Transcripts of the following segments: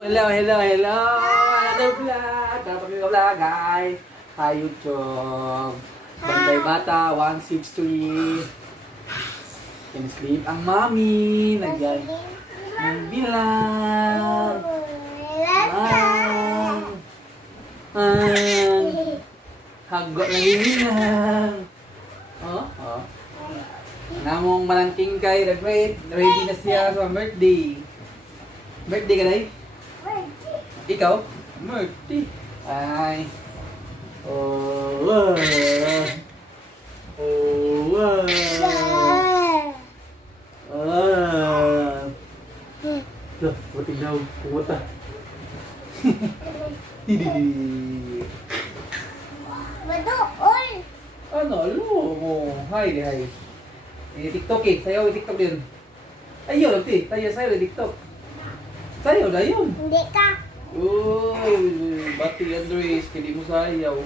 Hello, hello, hello! Another vlog! Kapag vlog, hi! Hi, YouTube! Bantay Bata, 163. Can sleep ang mami. Nagyay ng bilang. Hago na bilang. Oh. Namong manang kingkay, ready na siya sa birthday. Birthday ka na eh? Ikaw? Birthday. Ay. Oh. Loh, buti daw. Pumunta. Madoon! Ano? Mo. Hi. TikTok eh. Sayaw TikTok din. Ayaw lang ti. Tayo sayaw TikTok. Sayaw na yun. Hindi ka. Uy, Bati Andres, hindi mo sayaw.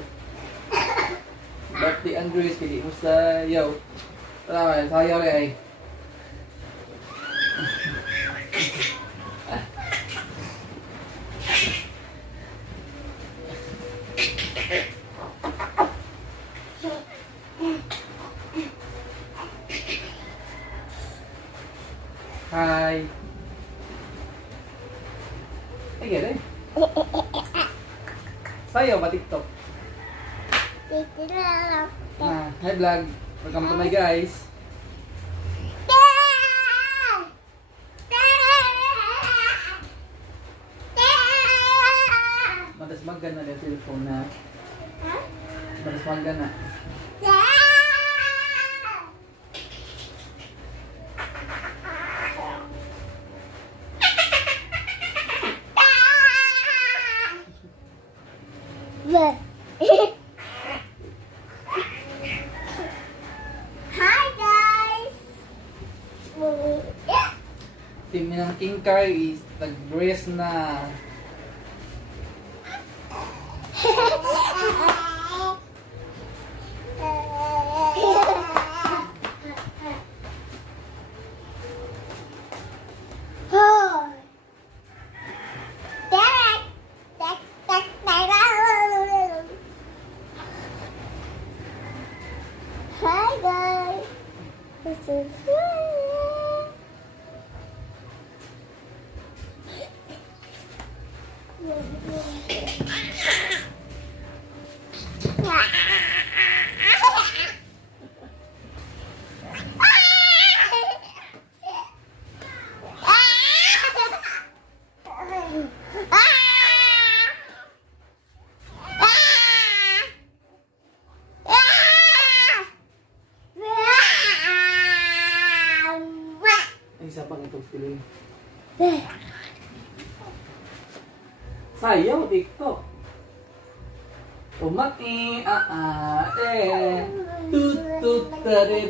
Bati Andres, hindi mo sayaw. Tara, sayaw rin ay. Hi. Ay, gano'n. Sayaw ba TikTok? Dito lang. Hi vlog. Welcome to my guys. Matas magana na yung cellphone na. Matas magana. Hi guys! Team ng kingkay is nag-brace na. Hi guys! This is fun! Ay, isa pang itong feeling. Sayaw, TikTok. Umaki, tut, tare,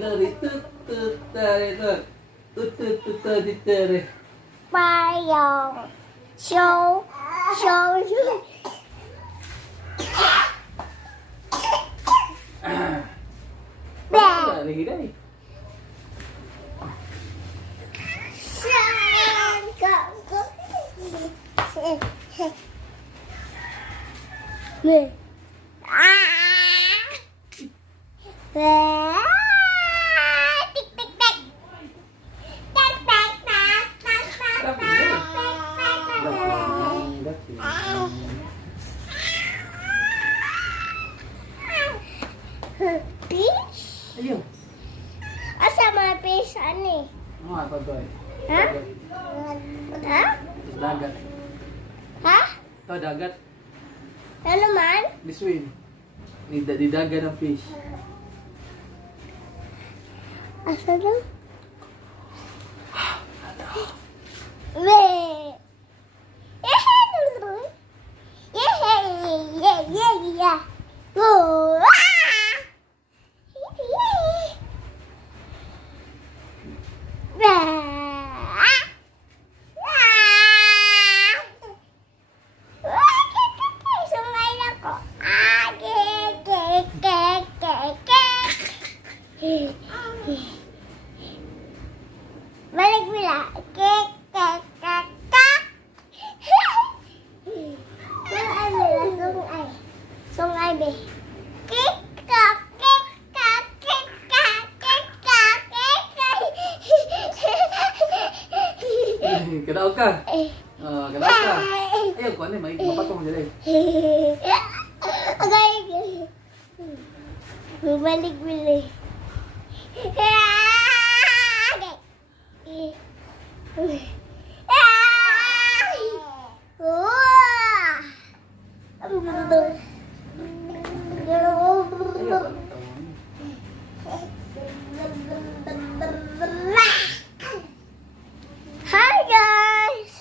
tut. Payong show you. Lagi dai. Fish? Ayun. Asa mga fish ani? Mga pagkoy. Ha? Ha? Dagat. Ha? Ito dagat. Ano man? This way. Di dagat ang fish. Asa daw? Weh. Yeah. Oh. Balik bila. Kek. baby. Kick, kick, kick, kick, kick, kick, kick. Kadaog ka. Kadaog ka. Ayaw ko, ano, may mapatong dyan eh. Okay. Balik-balik. Hi guys!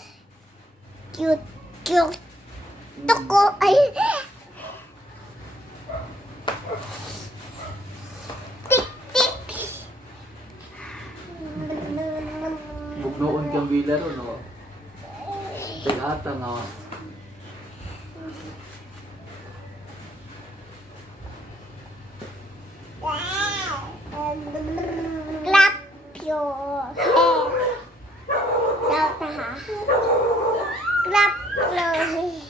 Cute, cute. Toko, ay. Tik, tik. Bugnoon kang bilaro, no? Tigata nga. Clap your hands. Sao ta hả? Clap your hands.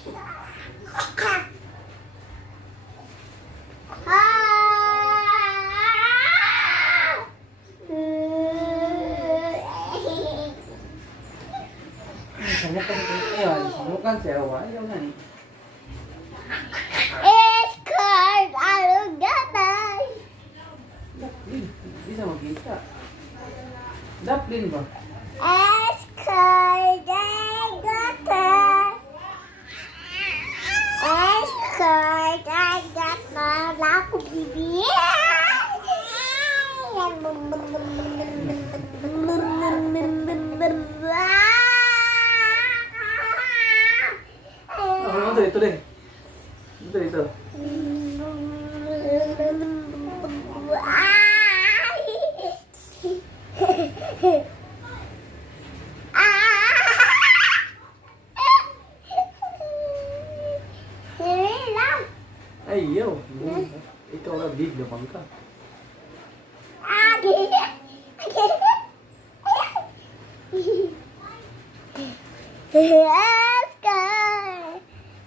Samukan siya, ayaw na eh. It's called Alugatay. Daplin, hindi siya magkita. Daplin ba? It's called Alugatay. It's called Alugatay. Laku bibi. Ito deh. Ito. Ayaw. Ikaw lang, big naman ka. Let's go.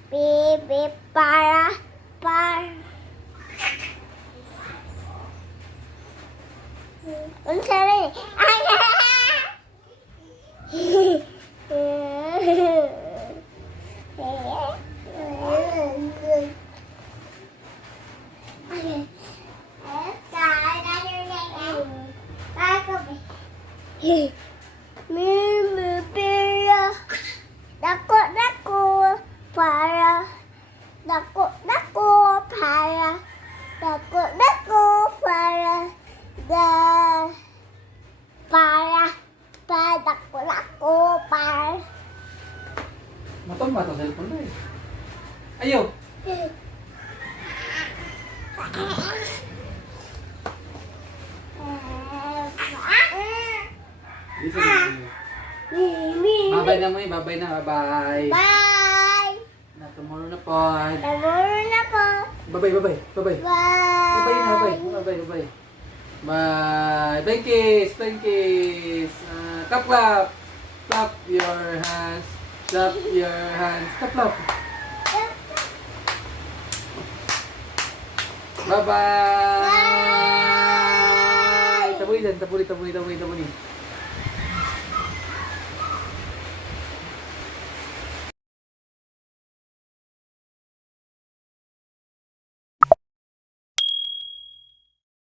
Baby, para. Ang sarap. Mimi pira. Dako para. Dako para. Dako para. Dako para. Matong cellphone na eh. Ayaw. Dito na. Babay na mo eh. Babay na. Babay. Bye. Na, tomorrow na po. Tomorrow na po. Babay. Bye. Babay na. Babay. Bye. Bye kiss. Clap. Clap your hands. Clap. Clap. Bye. Tabuli.